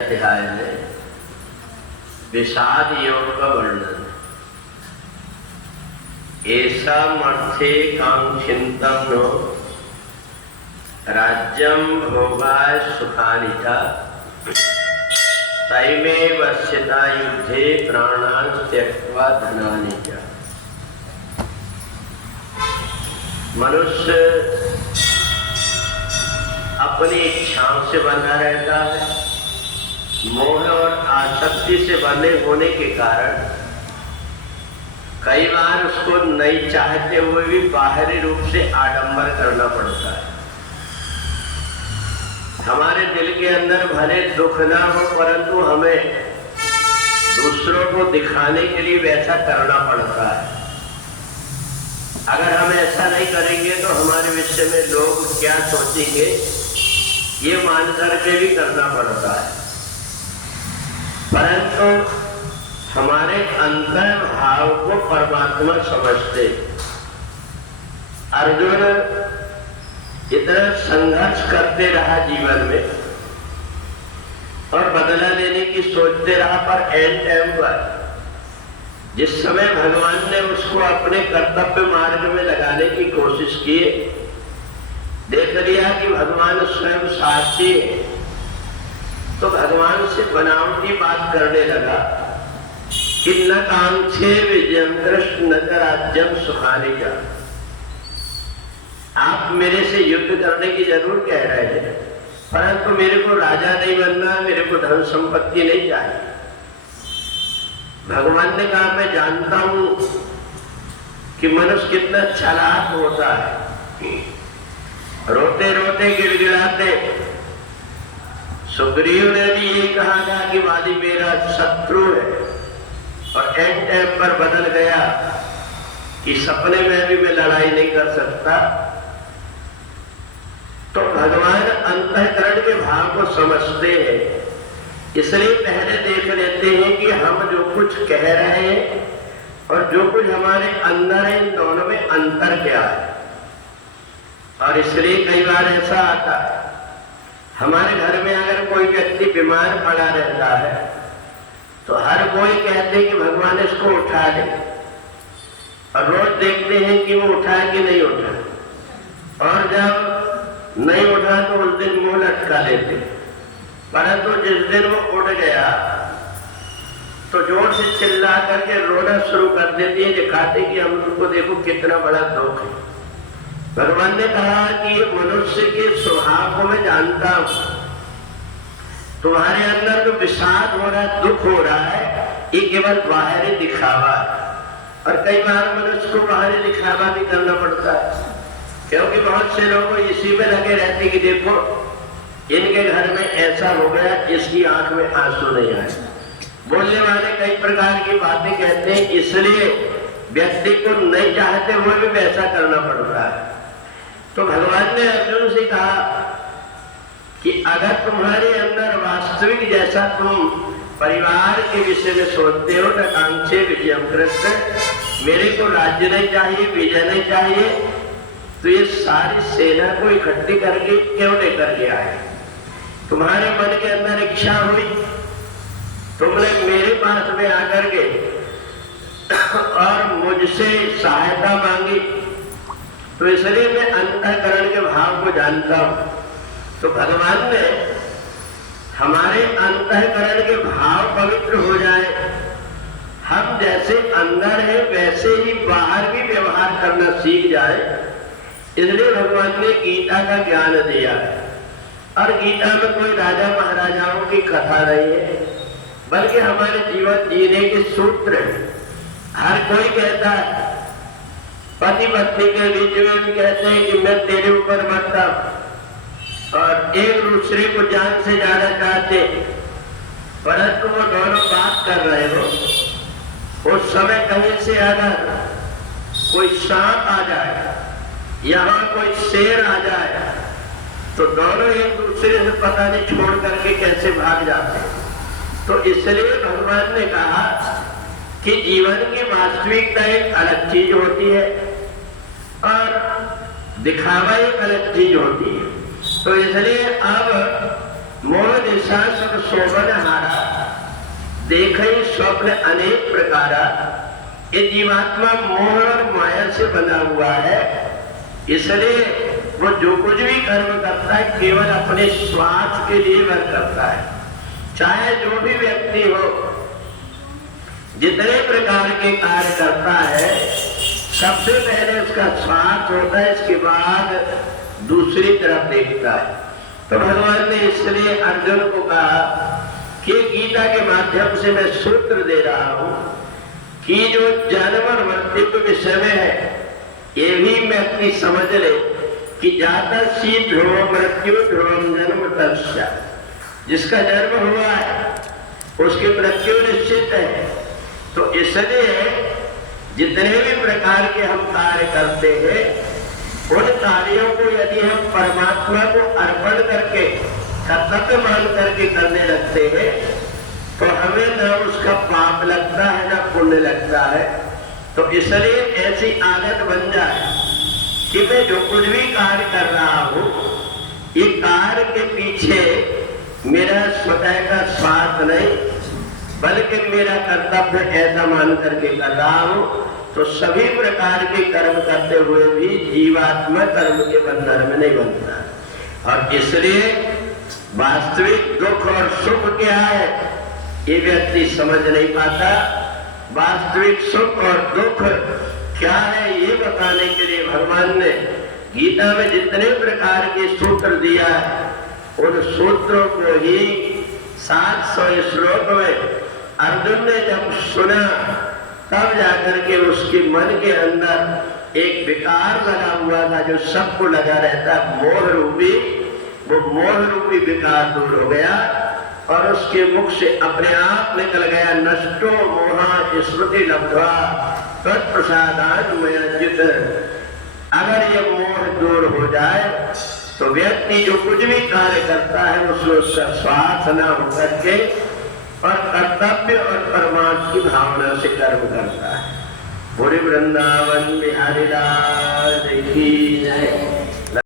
अध्याय में विषाद योग का वर्णन। ऐसा अर्थे कांक्षितं नो राज्यं भोगाय सुखानि च तैमेव स्थिता युद्धे प्राणान् त्यक्त्वा धनानि च। मनुष्य अपनी इच्छाओं से बंधा रहता है। मोह और आसक्ति से बंधे होने के कारण कई बार उसको नहीं चाहते हुए भी बाहरी रूप से आडंबर करना पड़ता है। हमारे दिल के अंदर भले दुख ना हो, परंतु हमें दूसरों को दिखाने के लिए वैसा करना पड़ता है। अगर हम ऐसा नहीं करेंगे तो हमारे विषय में लोग क्या सोचेंगे, ये मान करके भी करना पड़ता है। परंतु हमारे अंतर भाव को परमात्मा समझते। अर्जुन इतना संघर्ष करते रहा जीवन में और बदला लेने की सोचते रहा, पर एंड टाइम पर जिस समय भगवान ने उसको अपने कर्तव्य मार्ग में लगाने की कोशिश की, देख लिया कि भगवान स्वयं साक्षी है, तो भगवान से बनावटी बात करने लगा कि न कांक्षे विजयम कृष्ण न राज्यम सुखानि च। आप मेरे से युद्ध करने की जरूर कह रहे हैं, परंतु मेरे को राजा नहीं बनना, मेरे को धन संपत्ति नहीं चाहिए। भगवान ने कहा मैं जानता हूं कि मनुष्य कितना चालाक होता है। रोते रोते गिड़गिड़ाते सुग्रीव ने भी ये कहा था कि वाली मेरा शत्रु है, और एंड टाइम पर बदल गया कि सपने में भी मैं लड़ाई नहीं कर सकता। तो भगवान अंतःकरण के भाव को समझते हैं, इसलिए पहले देख लेते हैं कि हम जो कुछ कह रहे हैं और जो कुछ हमारे अंदर है, इन दोनों में अंतर क्या है। और इसलिए कई बार ऐसा आता है, हमारे घर में अगर कोई व्यक्ति बीमार पड़ा रहता है तो हर कोई कहते कि भगवान इसको उठा दे, और रोज देखते हैं कि वो उठा कि नहीं उठा, और जब नहीं उठा तो उस दिन मुंह लटका लेते। परंतु जिस दिन वो उठ गया तो जोर से चिल्ला करके रोना शुरू कर देते हैं, दिखाते कि हम उनको देखो कितना बड़ा दुख है। भगवान ने कहा कि ये मनुष्य के स्वभाव को मैं जानता हूं। तुम्हारे अंदर जो विषाद हो रहा है, दुख हो रहा है, ये केवल बाहरी दिखावा है। और कई बार मनुष्य को बाहरी दिखावा भी करना पड़ता है, क्योंकि बहुत से लोग इसी में लगे रहते कि देखो इनके घर में ऐसा हो गया, इसकी आंख में आंसू नहीं आए। बोलने वाले कई प्रकार की बातें कहते हैं, इसलिए व्यक्ति को नहीं चाहते हुए भी वैसा करना पड़ता है। तो भगवान ने अर्जुन से कहा कि अगर तुम्हारे अंदर वास्तविक जैसा तुम परिवार के विषय में सोचते हो, न कांक्षे विजयम कृष्ण, मेरे को राज्य नहीं चाहिए, विजय नहीं चाहिए, तो ये सारी सेना को इकट्ठी करके क्यों लेकर के आए। तुम्हारे मन के अंदर इच्छा हुई, तुमने मेरे पास में आकर के और मुझसे सहायता मांगी, तो इसलिए मैं अंतःकरण के भाव को जानता हूं। तो भगवान ने हमारे अंतःकरण के भाव पवित्र हो जाए, हम जैसे अंदर है वैसे ही बाहर भी व्यवहार करना सीख जाए, इसलिए भगवान ने गीता का ज्ञान दिया है। और गीता में कोई राजा महाराजाओं की कथा नहीं है, बल्कि हमारे जीवन जीने के सूत्र है। हर कोई कहता है, पति पत्नी के बीच में भी कहते हैं कि मैं तेरे ऊपर मरता हूं, और एक दूसरे को जान से ज्यादा चाहते, परंतु वो दोनों बात कर रहे हो, उस समय कहीं से अगर कोई सांप आ जाए, यहाँ कोई शेर आ जाए, तो दोनों एक दूसरे से पता नहीं छोड़ करके कैसे भाग जाते। तो इसलिए भगवान ने कहा कि जीवन की वास्तविकता एक अलग चीज होती है और दिखावा एक अलग चीज होती है। तो इसलिए अब मोह निशा सब शोभन हारा, देखे स्वप्न अनेक प्रकारा। ये जीवात्मा मोह और माया से बना हुआ है, इसलिए वो जो कुछ भी कर्म करता है केवल अपने स्वार्थ के लिए वह करता है। चाहे जो भी व्यक्ति हो, जितने प्रकार के कार्य करता है, सबसे पहले उसका स्वार्थ होता है, इसके बाद दूसरी तरफ देखता है। तो भगवान ने इसलिए अर्जुन को कहा कि गीता के माध्यम से मैं सूत्र दे रहा हूं कि जो जन्म और मृत्यु के विषय में है, ये भी मैं अपनी समझ ले कि जाता सी ध्रुव मृत्यु ध्रुवम जन्म तस्या। जिसका जन्म हुआ है उसकी मृत्यु निश्चित है। तो इसलिए जितने भी प्रकार के हम कार्य करते हैं, उन कार्यों को यदि हम परमात्मा को अर्पण करके कर्तव्य मान करके करने लगते हैं, तो हमें न उसका पाप लगता है न पुण्य लगता है। तो इसलिए ऐसी आदत बन जाए कि मैं जो कुछ भी कार्य कर रहा हूं, ये कार्य के पीछे मेरा स्वतः का स्वार्थ नहीं, बल्कि मेरा कर्तव्य ऐसा मान करके कर रहा हूं। तो सभी प्रकार के कर्म करते हुए भी जीवात्मा कर्म के बंधन में नहीं बनता। और इसलिए वास्तविक दुख और सुख क्या है, ये व्यक्ति समझ नहीं पाता। वास्तविक सुख और दुख क्या है, ये बताने के लिए भगवान ने गीता में जितने प्रकार के सूत्र दिया है, उन सूत्रों को ही 700 श्लोक में अर्जुन ने जब सुना, तब जाकर के उसके मन के अंदर एक विकार लगा हुआ था, जो सबको लगा रहता है मोह रूपी, वो मोह रूपी विकार दूर हो गया और उसके मुख से अपने आप निकल गया, नष्टो मोहा स्मृति लब्ध्वा तत्प्रसादान मयाजित। अगर ये मोह दूर हो जाए तो व्यक्ति जो कुछ भी कार्य करता है उसमें उसका स्वार्थ न होकर के और कर्तव्य और परमात्मा की भावना से कर्म करता है। पूरे वृंदावन बिहारी लाल की जय।